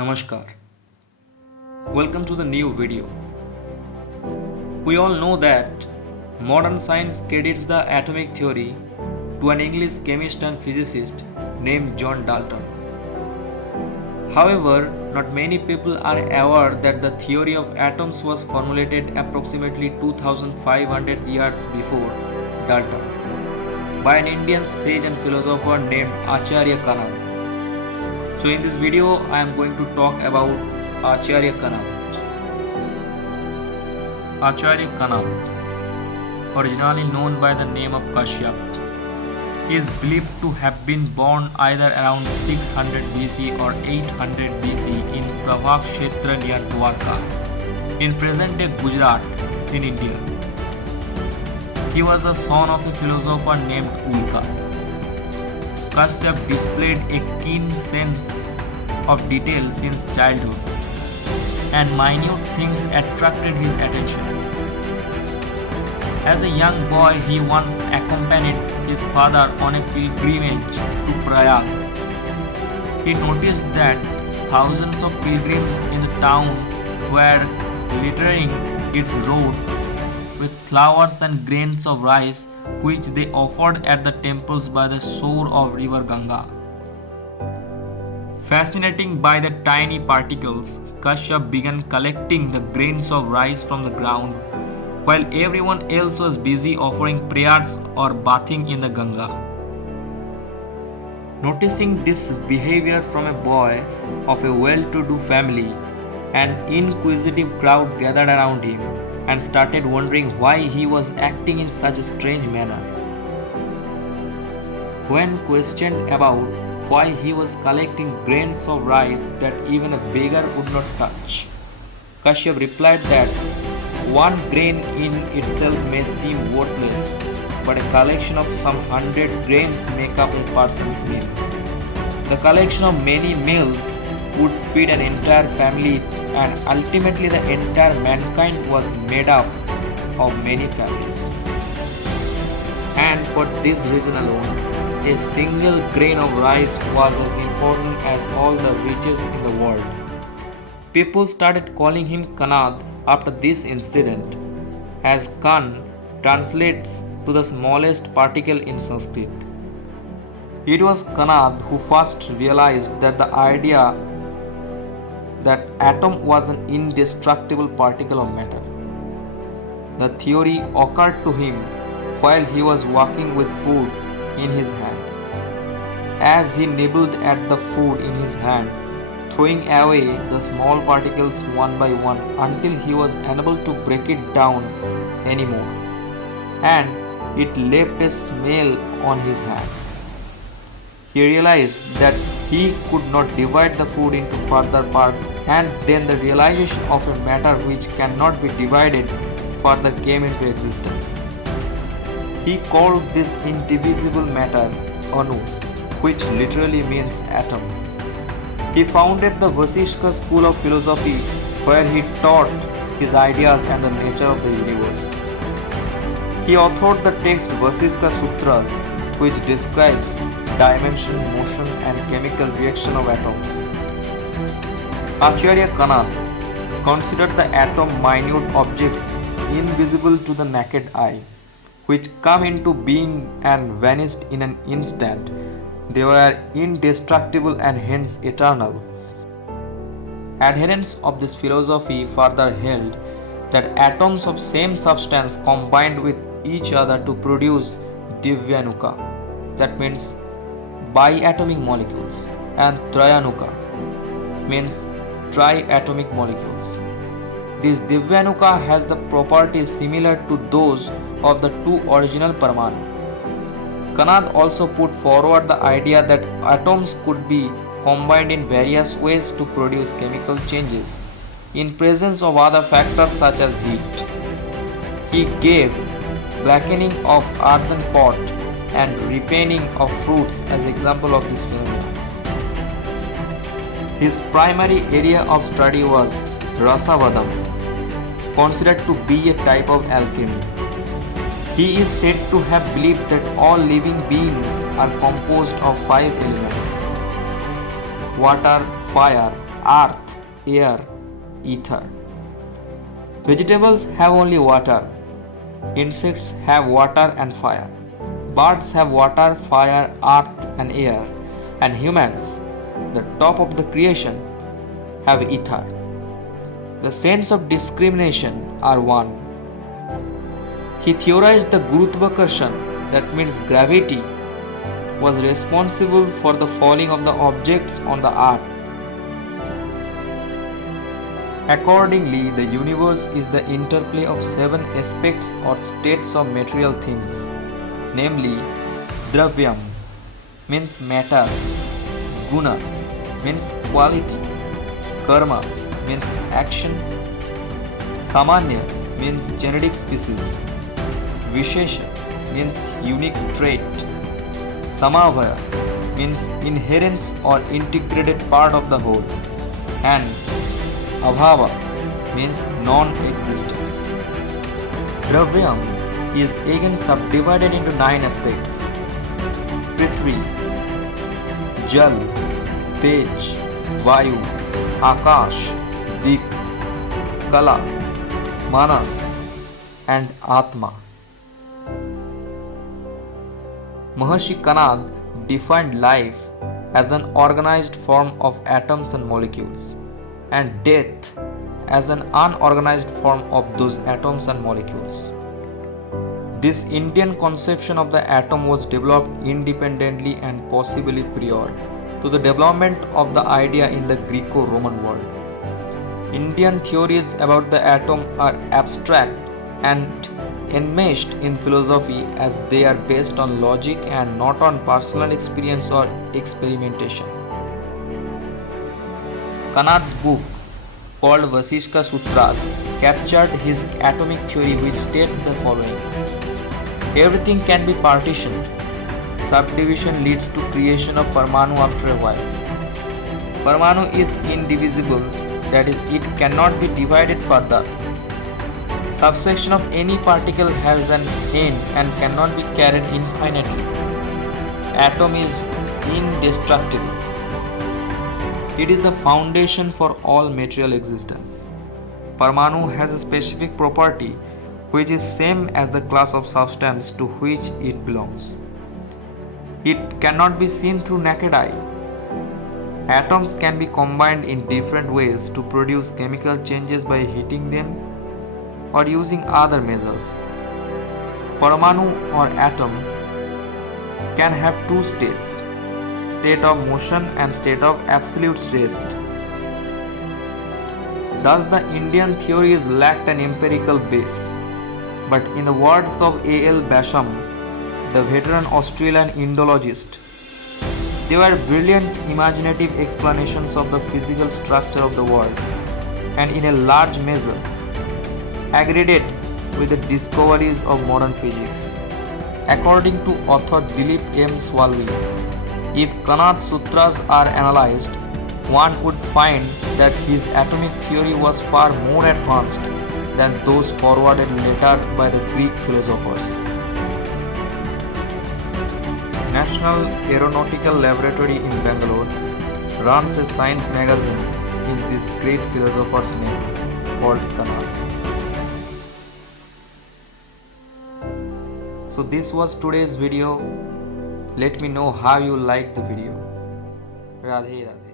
Namaskar. Welcome to the new video. We all know that modern science credits the atomic theory to an English chemist and physicist named John Dalton. However, not many people are aware that the theory of atoms was formulated approximately 2500 years before Dalton by an Indian sage and philosopher named Acharya Kanada. So in this video, I am going to talk about Acharya Kanada. Acharya Kanada, originally known by the name of Kashyap, is believed to have been born either around 600 BC or 800 BC in Prabha Kshetra near Dwarka, in present-day Gujarat in India. He was the son of a philosopher named Ulka. Kashyap displayed a keen sense of detail since childhood, and minute things attracted his attention. As a young boy, he once accompanied his father on a pilgrimage to Prayag. He noticed that thousands of pilgrims in the town were littering its roads with flowers and grains of rice which they offered at the temples by the shore of river Ganga. Fascinated by the tiny particles, Kashyap began collecting the grains of rice from the ground while everyone else was busy offering prayers or bathing in the Ganga. Noticing this behavior from a boy of a well-to-do family, an inquisitive crowd gathered around him and started wondering why he was acting in such a strange manner. When questioned about why he was collecting grains of rice that even a beggar would not touch, Kashyap replied that one grain in itself may seem worthless, but a collection of some 100 grains make up a person's meal. The collection of many meals would feed an entire family, and ultimately the entire mankind was made up of many families. And for this reason alone, a single grain of rice was as important as all the riches in the world. People started calling him Kanad after this incident, as Kan translates to the smallest particle in Sanskrit. It was Kanad who first realized that the idea that atom was an indestructible particle of matter. The theory occurred to him while he was walking with food in his hand. As he nibbled at the food in his hand, throwing away the small particles one by one until he was unable to break it down anymore, and it left a smell on his hands. He realized that he could not divide the food into further parts, and then the realization of a matter which cannot be divided further came into existence. He called this indivisible matter Anu, which literally means atom. He founded the Vasishka school of philosophy, where he taught his ideas and the nature of the universe. He authored the text Vasishka Sutras, which describes dimension, motion and chemical reaction of atoms. Acharya Kanada considered the atom minute objects invisible to the naked eye, which come into being and vanished in an instant. They were indestructible and hence eternal. Adherents of this philosophy further held that atoms of same substance combined with each other to produce Divyanuka, that means biatomic molecules, and Trayanuka means triatomic molecules. This Divyanuka has the properties similar to those of the two original Parmanu. Kanad also put forward the idea that atoms could be combined in various ways to produce chemical changes in presence of other factors such as heat. He gave blackening of earthen pot and ripening of fruits as example of this phenomenon. His primary area of study was Rasavadam, considered to be a type of alchemy. He is said to have believed that all living beings are composed of 5 elements: water, fire, earth, air, ether. Vegetables have only water. Insects have water and fire. Birds have water, fire, earth, and air. And humans, the top of the creation, have ether. The sense of discrimination are one. He theorized the Gurutvakarshan, that means gravity, was responsible for the falling of the objects on the earth. Accordingly, the universe is the interplay of 7 aspects or states of material things, namely Dravyam means matter, Guna means quality, Karma means action, Samanya means genetic species, Vishesha means unique trait, Samavaya means inherence or integrated part of the whole, and Abhava means non-existence. Dravyam is again subdivided into 9 aspects. Prithvi, Jal, Tej, Vayu, Akash, Dik, Kala, Manas, and Atma. Maharshi Kanada defined life as an organized form of atoms and molecules, and death as an unorganized form of those atoms and molecules. This Indian conception of the atom was developed independently and possibly prior to the development of the idea in the Greco-Roman world. Indian theories about the atom are abstract and enmeshed in philosophy as they are based on logic and not on personal experience or experimentation. Kanada's book called Vasishka Sutras captured his atomic theory, which states the following: everything can be partitioned. Subdivision leads to creation of Parmanu after a while. Parmanu is indivisible, that is, it cannot be divided further. Subsection of any particle has an end and cannot be carried infinitely. Atom is indestructible. It is the foundation for all material existence. Parmanu has a specific property which is same as the class of substance to which it belongs. It cannot be seen through naked eye. Atoms can be combined in different ways to produce chemical changes by heating them or using other measures. Parmanu or atom can have 2 states: state of motion and state of absolute rest. Thus, the Indian theories lacked an empirical base. But in the words of A.L. Basham, the veteran Australian Indologist, they were brilliant imaginative explanations of the physical structure of the world, and in a large measure agreed with the discoveries of modern physics. According to author Dilip M. Swalwi, if Kanada's sutras are analyzed, one would find that his atomic theory was far more advanced than those forwarded later by the Greek philosophers. National Aeronautical Laboratory in Bangalore runs a science magazine in this great philosopher's name called Kanada. So this was today's video. Let me know how you liked the video. Radhe Radhe.